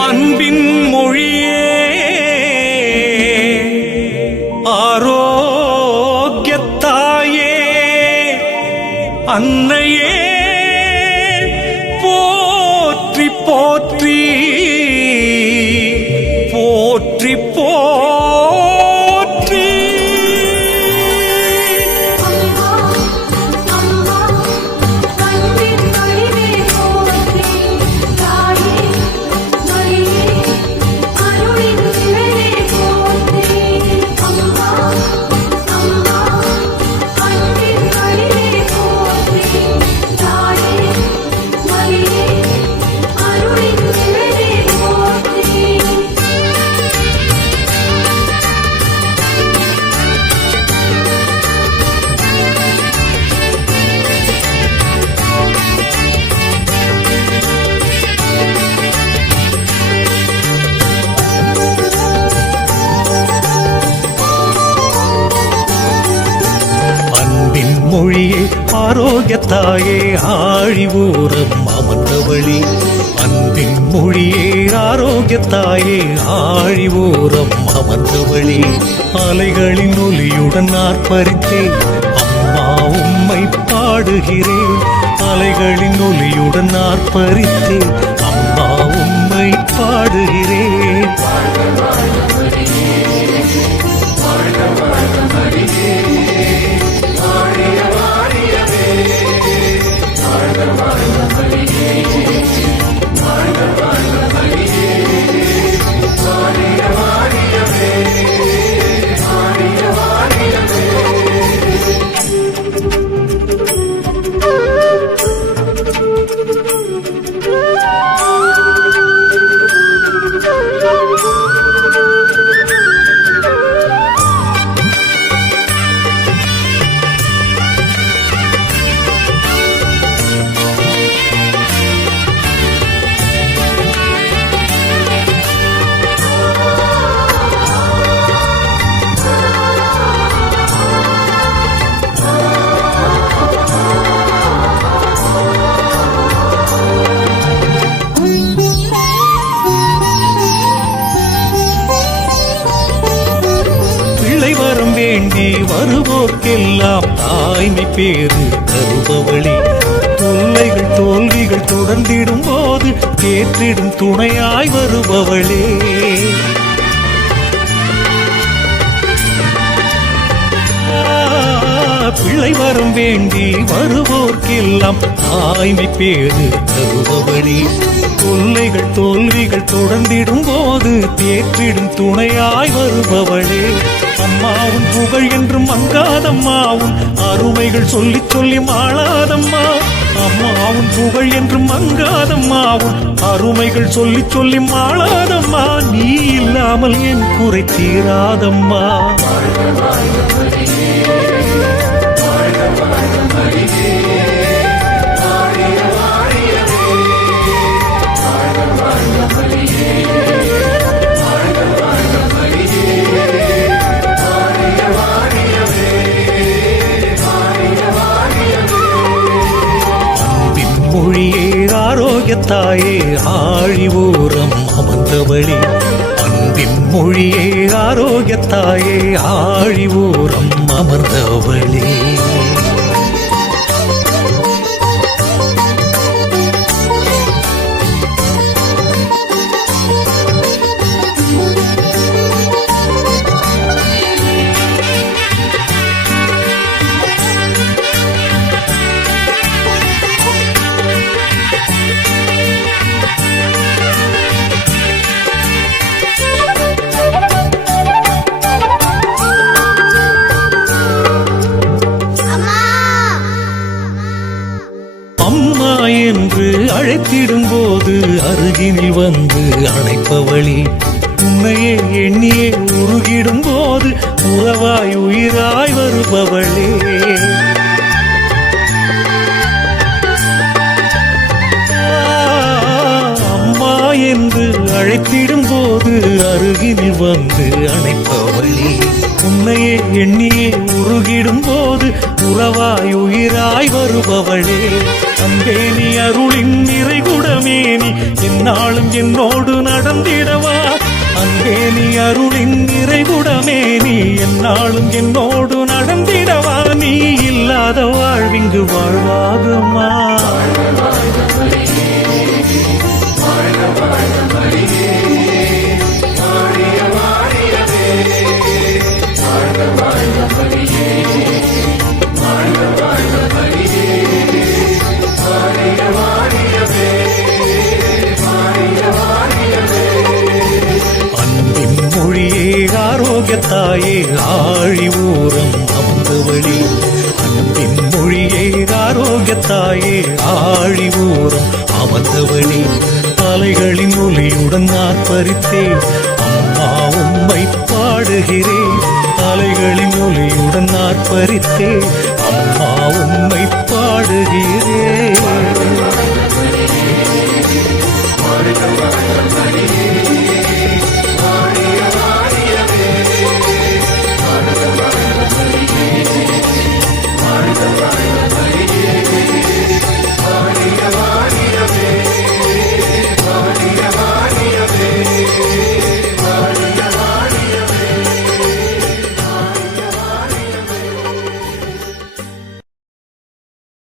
அன்பின் மொழியே ஆரோக்கியத்தாயே அன்னையே போற்றி போற்றி போற்றி ஆரோக்கியத்தாயே ஆழிவூரம் அமர்ந்தவழி அன்பின் மொழியே ஆரோக்கியத்தாயே ஆழிவூரம் அமர்ந்தவழி அலைகளின் ஒலியுடன் ஆர்ப்பரித்தேன். அம்மா உம்மை பாடுகிறேன். அலைகளின் ஒலியுடன் ஆர்ப்பரித்தேன். அம்மா உம்மை பாடுகிறேன். வருவோர்க்கெல்லாம் தாய்மை பேரு தருபவழி தொல்லைகள் தோல்விகள் தொடர்ந்திடும் போது ஏற்றிடும் துணையாய் வருபவளே. பிள்ளை வரம் வேண்டி வருவோர்க்கெல்லாம் தாய்மை பேரு தருபவழி தொல்லைகள் தோல்விகள் தொடர்ந்திடும் போது தேற்றிடும் துணையாய் வருபவளே. அம்மாவும் புகழ் என்றும் மங்காதம்மாவும் அருமைகள் சொல்லி சொல்லி மாளாதம்மா. அம்மாவும் புகழ் என்றும் மங்காதம்மாவும் அருமைகள் சொல்லி சொல்லி மாளாதம்மா. நீ இல்லாமல் என் குறை தீராதம்மா. தாயே ஆழி ஊரம் அமர்ந்தவழி அன்பின் மொழியே ஆரோக்கியத்தாயே ஆழிவோரம் அமர்ந்தவழி அம்மா அழைத்திடும் போது அருகினில் வந்து அணைப்பவழி உன்னையே எண்ணியே உருகிடும் போது உறவாய் உயிராய் வருபவளே. அம்மா என்று அழைத்திடும் போது அருகினில் வந்து அணைப்பவளே. உன்னையே எண்ணியே உருகிடும் போது உறவாய் உயிராய் வருபவளே. அன்பே நீ அருளின் நிறைகுடமே நீ என்னாலும் என்னோடு நடந்திடவா? அன்பே நீ அருளின் நிறைகுடமே நீ என்னாலும் என்னோடு நடந்திடவா? நீ இல்லாத வாழ்விங்கு வாழ்வாகுமா? தாயே ஆழி ஊரம் அமர்ந்தவழி அலைகளின் ஒளியுடன் நாற்பறித்தேன் அம்மா உம்மை பாடுகிறேன் அலைகளின் ஒளியுடன் நாற்பறித்தேன் அம்மா உம்மை பாடுகிறேன்